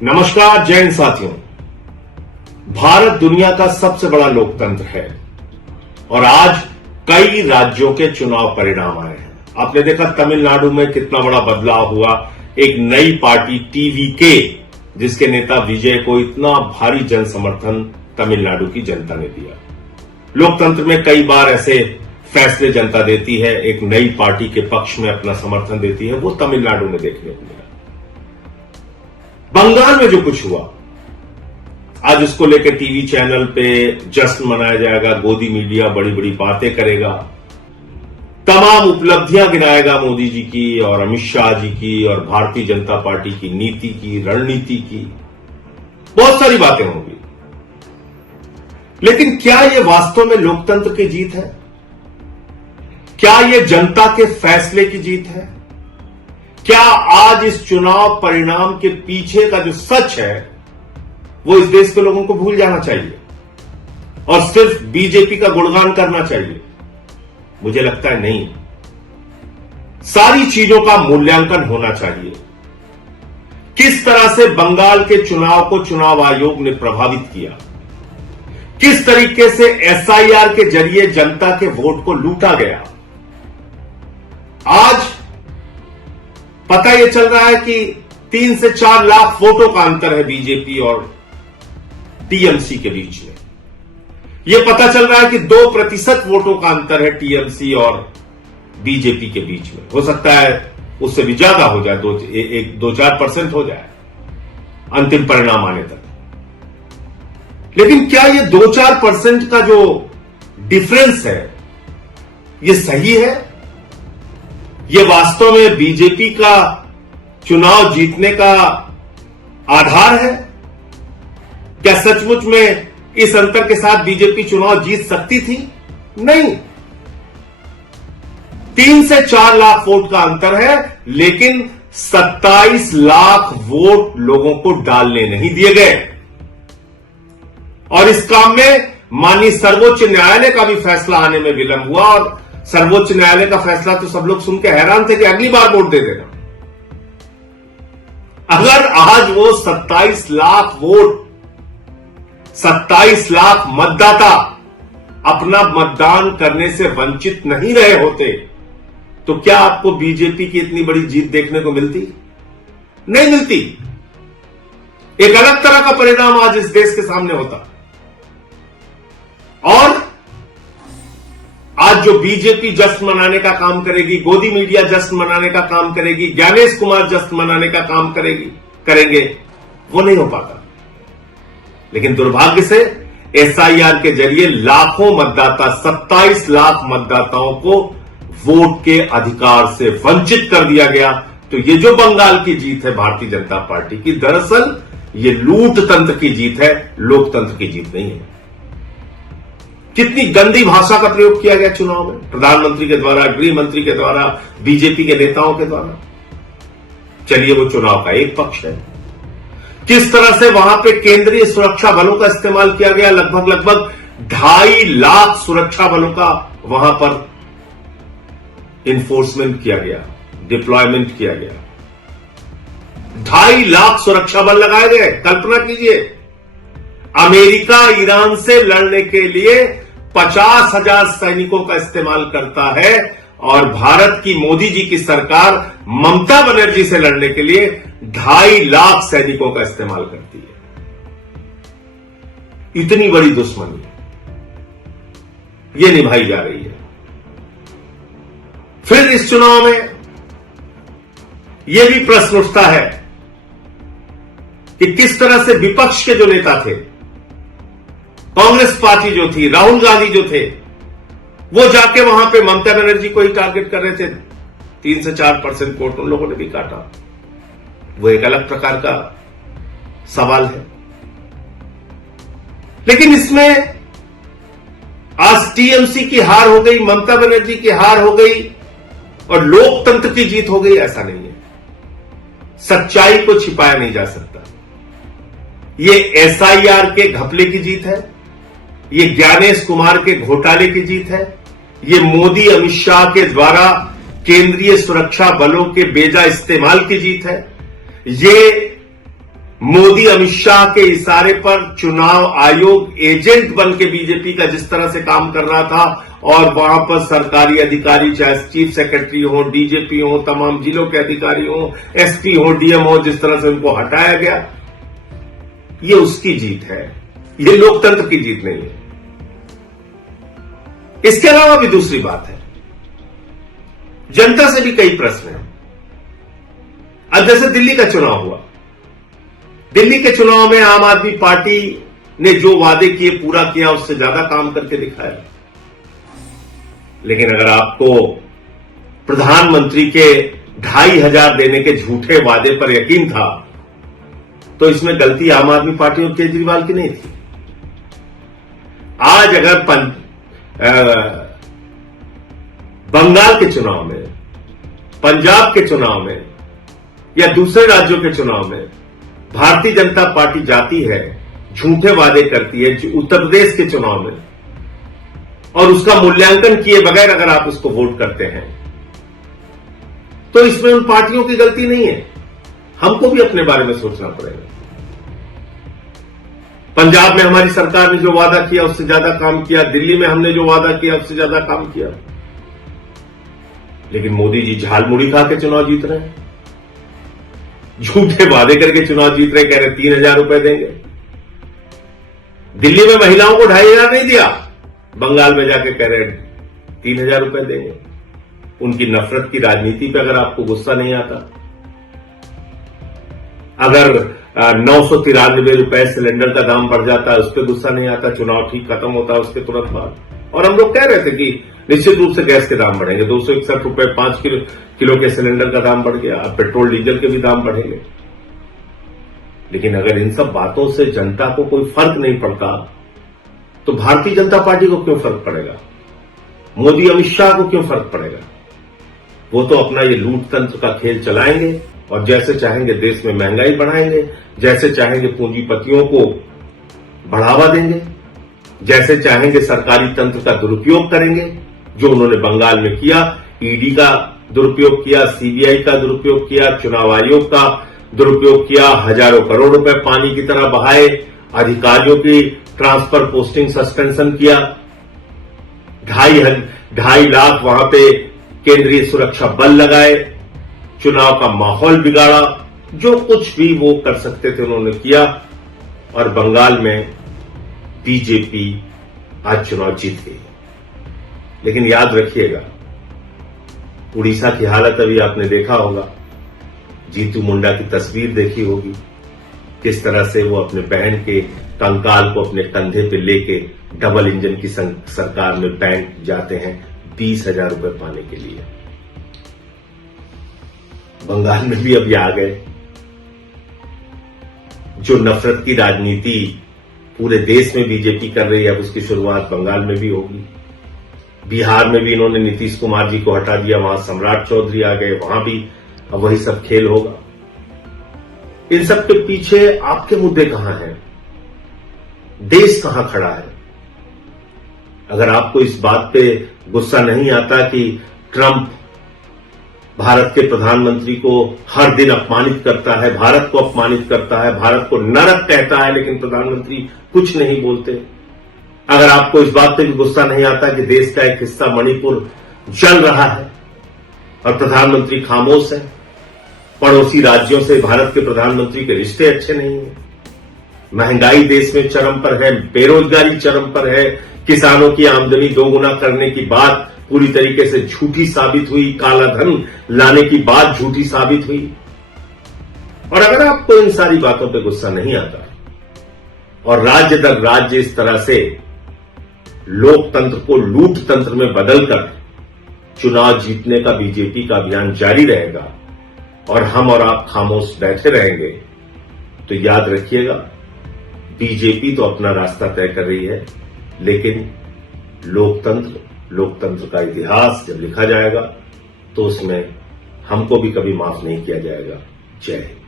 नमस्कार जय हिंद साथियों। भारत दुनिया का सबसे बड़ा लोकतंत्र है और आज कई राज्यों के चुनाव परिणाम आए हैं। आपने देखा तमिलनाडु में कितना बड़ा बदलाव हुआ। एक नई पार्टी टीवीके, जिसके नेता विजय को इतना भारी जन समर्थन तमिलनाडु की जनता ने दिया। लोकतंत्र में कई बार ऐसे फैसले जनता देती है, एक नई पार्टी के पक्ष में अपना समर्थन देती है। वो तमिलनाडु में देखने को मिला। बंगाल में जो कुछ हुआ, आज उसको लेकर टीवी चैनल पे जश्न मनाया जाएगा। गोदी मीडिया बड़ी बड़ी बातें करेगा, तमाम उपलब्धियां गिनाएगा मोदी जी की और अमित शाह जी की और भारतीय जनता पार्टी की नीति की, रणनीति की, बहुत सारी बातें होंगी। लेकिन क्या यह वास्तव में लोकतंत्र की जीत है? क्या यह जनता के फैसले की जीत है? क्या आज इस चुनाव परिणाम के पीछे का जो सच है वो इस देश के लोगों को भूल जाना चाहिए और सिर्फ बीजेपी का गुणगान करना चाहिए? मुझे लगता है नहीं। सारी चीजों का मूल्यांकन होना चाहिए। किस तरह से बंगाल के चुनाव को चुनाव आयोग ने प्रभावित किया, किस तरीके से एसआईआर के जरिए जनता के वोट को लूटा गया। आज पता यह चल रहा है कि 3 से 4 लाख वोटों का अंतर है बीजेपी और टीएमसी के बीच में। यह पता चल रहा है कि 2% वोटों का अंतर है टीएमसी और बीजेपी के बीच में। हो सकता है उससे भी ज्यादा हो जाए, 2-4% हो जाए अंतिम परिणाम आने तक। लेकिन क्या यह 2-4% का जो डिफरेंस है यह सही है? यह वास्तव में बीजेपी का चुनाव जीतने का आधार है? क्या सचमुच में इस अंतर के साथ बीजेपी चुनाव जीत सकती थी? नहीं। 3 से 4 लाख वोट का अंतर है, लेकिन 27 लाख वोट लोगों को डालने नहीं दिए गए। और इस काम में माननीय सर्वोच्च न्यायालय का भी फैसला आने में विलंब हुआ और सर्वोच्च न्यायालय का फैसला तो सब लोग सुन के हैरान थे कि अगली बार वोट दे देना। अगर आज वो 27 लाख वोट, 27 लाख मतदाता अपना मतदान करने से वंचित नहीं रहे होते, तो क्या आपको बीजेपी की इतनी बड़ी जीत देखने को मिलती? नहीं मिलती। एक अलग तरह का परिणाम आज इस देश के सामने होता। और आज जो बीजेपी जश्न मनाने का काम करेगी, गोदी मीडिया जश्न मनाने का काम करेगी, ज्ञानेश कुमार जश्न मनाने का काम करेंगे, वो नहीं हो पाता। लेकिन दुर्भाग्य से एसआईआर के जरिए लाखों मतदाता, 27 लाख मतदाताओं को वोट के अधिकार से वंचित कर दिया गया। तो ये जो बंगाल की जीत है भारतीय जनता पार्टी की, दरअसल ये लूट तंत्र की जीत है, लोकतंत्र की जीत नहीं है। कितनी गंदी भाषा का प्रयोग किया गया चुनाव में, प्रधानमंत्री के द्वारा, गृह मंत्री के द्वारा, बीजेपी के नेताओं के द्वारा। चलिए वो चुनाव का एक पक्ष है। किस तरह से वहां पे केंद्रीय सुरक्षा बलों का इस्तेमाल किया गया, लगभग 2.5 लाख सुरक्षा बलों का वहां पर इन्फोर्समेंट किया गया, डिप्लॉयमेंट किया गया। 2.5 लाख सुरक्षा बल लगाए गए। कल्पना कीजिए, अमेरिका ईरान से लड़ने के लिए 50,000 सैनिकों का इस्तेमाल करता है और भारत की मोदी जी की सरकार ममता बनर्जी से लड़ने के लिए 2.5 लाख सैनिकों का इस्तेमाल करती है। इतनी बड़ी दुश्मनी यह निभाई जा रही है। फिर इस चुनाव में यह भी प्रश्न उठता है कि किस तरह से विपक्ष के जो नेता थे, कांग्रेस पार्टी जो थी, राहुल गांधी जो थे, वो जाके वहां पे ममता बनर्जी को ही टारगेट कर रहे थे। 3 से 4% वोट उन लोगों ने भी काटा। वो एक अलग प्रकार का सवाल है। लेकिन इसमें आज टीएमसी की हार हो गई, ममता बनर्जी की हार हो गई और लोकतंत्र की जीत हो गई, ऐसा नहीं है। सच्चाई को छिपाया नहीं जा सकता। ये एसआईआर के घपले की जीत है, ये ज्ञानेश कुमार के घोटाले की जीत है, ये मोदी अमित शाह के द्वारा केंद्रीय सुरक्षा बलों के बेजा इस्तेमाल की जीत है, ये मोदी अमित शाह के इशारे पर चुनाव आयोग एजेंट बन के बीजेपी का जिस तरह से काम कर रहा था और वहां पर सरकारी अधिकारी चाहे चीफ सेक्रेटरी हो, डीजीपी हो, तमाम जिलों के अधिकारी हो, एसपी हो, डीएम हो, जिस तरह से उनको हटाया गया, ये उसकी जीत है, ये लोकतंत्र की जीत नहीं है। इसके अलावा भी दूसरी बात है, जनता से भी कई प्रश्न हैं। अब जैसे दिल्ली का चुनाव हुआ, दिल्ली के चुनाव में आम आदमी पार्टी ने जो वादे किए पूरा किया, उससे ज्यादा काम करके दिखाया। लेकिन अगर आपको प्रधानमंत्री के 2,500 देने के झूठे वादे पर यकीन था, तो इसमें गलती आम आदमी पार्टी और केजरीवाल की नहीं थी। आज अगर बंगाल के चुनाव में, पंजाब के चुनाव में या दूसरे राज्यों के चुनाव में भारतीय जनता पार्टी जाती है, झूठे वादे करती है, उत्तर प्रदेश के चुनाव में, और उसका मूल्यांकन किए बगैर अगर आप उसको वोट करते हैं, तो इसमें उन पार्टियों की गलती नहीं है। हमको भी अपने बारे में सोचना पड़ेगा। पंजाब में हमारी सरकार ने जो वादा किया उससे ज्यादा काम किया, दिल्ली में हमने जो वादा किया उससे ज्यादा काम किया, लेकिन मोदी जी झालमुड़ी खा के चुनाव जीत रहे हैं, झूठे वादे करके चुनाव जीत रहे, कह रहे 3,000 रुपए देंगे। दिल्ली में महिलाओं को 2,500 नहीं दिया, बंगाल में जाके कह रहे 3,000 रुपए देंगे। उनकी नफरत की राजनीति पे अगर आपको गुस्सा नहीं आता, अगर 993 रुपए सिलेंडर का दाम बढ़ जाता है उस पर गुस्सा नहीं आता, चुनाव ठीक खत्म होता है उसके तुरंत बाद, और हम लोग कह रहे थे कि निश्चित रूप से गैस के दाम बढ़ेंगे, 261 रुपए 5 किलो के सिलेंडर का दाम बढ़ गया, अब पेट्रोल डीजल के भी दाम बढ़ेंगे। लेकिन अगर इन सब बातों से जनता को कोई फर्क नहीं पड़ता, तो भारतीय जनता पार्टी को क्यों फर्क पड़ेगा? मोदी अमित शाह को क्यों फर्क पड़ेगा? वो तो अपना ये लूट तंत्र का खेल चलाएंगे और जैसे चाहेंगे देश में महंगाई बढ़ाएंगे, जैसे चाहेंगे पूंजीपतियों को बढ़ावा देंगे, जैसे चाहेंगे सरकारी तंत्र का दुरुपयोग करेंगे, जो उन्होंने बंगाल में किया। ईडी का दुरुपयोग किया, सीबीआई का दुरुपयोग किया, चुनाव आयोग का दुरुपयोग किया, हजारों करोड़ रुपए पानी की तरह बहाए, अधिकारियों की ट्रांसफर पोस्टिंग सस्पेंशन किया, 2.5 लाख वहां पे केंद्रीय सुरक्षा बल लगाए, चुनाव का माहौल बिगाड़ा, जो कुछ भी वो कर सकते थे उन्होंने किया, और बंगाल में बीजेपी आज चुनाव जीत गई। लेकिन याद रखिएगा, उड़ीसा की हालत अभी आपने देखा होगा, जीतू मुंडा की तस्वीर देखी होगी, किस तरह से वो अपने बहन के कंकाल को अपने कंधे पे लेके डबल इंजन की सरकार में बैंक जाते हैं 20,000 रुपए पाने के लिए। बंगाल में भी अभी आ गए। जो नफरत की राजनीति पूरे देश में बीजेपी कर रही है, अब उसकी शुरुआत बंगाल में भी होगी। बिहार में भी इन्होंने नीतीश कुमार जी को हटा दिया, वहां सम्राट चौधरी आ गए, वहां भी अब वही सब खेल होगा। इन सब के पीछे आपके मुद्दे कहां हैं? देश कहां खड़ा है? अगर आपको इस बात पे गुस्सा नहीं आता कि ट्रंप भारत के प्रधानमंत्री को हर दिन अपमानित करता है, भारत को अपमानित करता है, भारत को नरक कहता है, लेकिन प्रधानमंत्री कुछ नहीं बोलते, अगर आपको इस बात पे भी गुस्सा नहीं आता कि देश का एक हिस्सा मणिपुर जल रहा है और प्रधानमंत्री खामोश है, पड़ोसी राज्यों से भारत के प्रधानमंत्री के रिश्ते अच्छे नहीं है, महंगाई देश में चरम पर है, बेरोजगारी चरम पर है, किसानों की आमदनी दोगुना करने की बात पूरी तरीके से झूठी साबित हुई, काला धन लाने की बात झूठी साबित हुई, और अगर आपको इन सारी बातों पे गुस्सा नहीं आता और राज्य दर राज्य इस तरह से लोकतंत्र को लूट तंत्र में बदलकर चुनाव जीतने का बीजेपी का अभियान जारी रहेगा और हम और आप खामोश बैठे रहेंगे, तो याद रखिएगा, बीजेपी तो अपना रास्ता तय कर रही है, लेकिन लोकतंत्र का इतिहास जब लिखा जाएगा तो उसमें हमको भी कभी माफ नहीं किया जाएगा। जय हिंद।